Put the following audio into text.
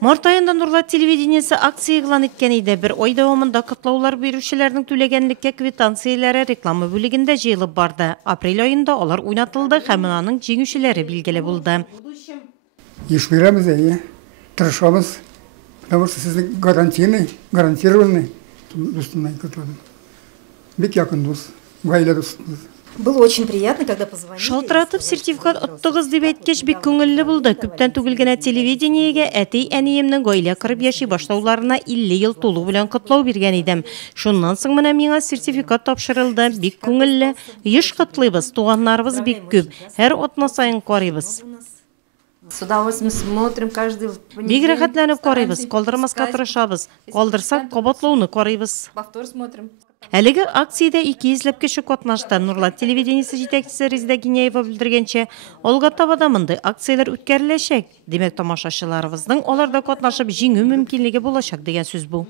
Март айында Нурлат телевидениесі акция игълан еткен еді. Bir ой дәвамында кытлаулар берушілердің төлегенлікке квитанциялары реклама бөлігінде жиылып барды. Апрель айында олар ойнатылды, һәм аның жеңушілері белгілі болды. Еш береміз, тырышамыз, потому что сіздің гарантированный доступный кытлады. Бек якын дос, гаиле доступный. Было очень приятно, когда позвонили. Шалтыратып сертификат оттығыз деп әйткеш бек көңілі болды. Күптен түгілгені телевидениеге әтей әнейемнің гойле қырып яши баштауларына 50 ел толу білен қытлау берген едім. Шуннан соң мына миңа сертификат тапшырылды. Бек көңілі. Еш қытлыйбыз, туғанларыбыз бек көп. Әр отна сайын қарайбыз. С удовольствием смотрим каждый понедельник. Бек рәхәтләнеп қарайбыз, қалдырмасқа тырышабыз. Қалдырсақ қабатлауны қарайбыз. Повтор смотрим. Әлеге акцияда 200 кеше катнашты. Нурлат телевидениесі жетекчиси Резида Гинеева билдиргенче, олга табада мындай акциялар үткәреләчәк. Демәк, тамашачыларыбыздың аларда катнашып җиңү мөмкинлеге булачак дигән сүз бу.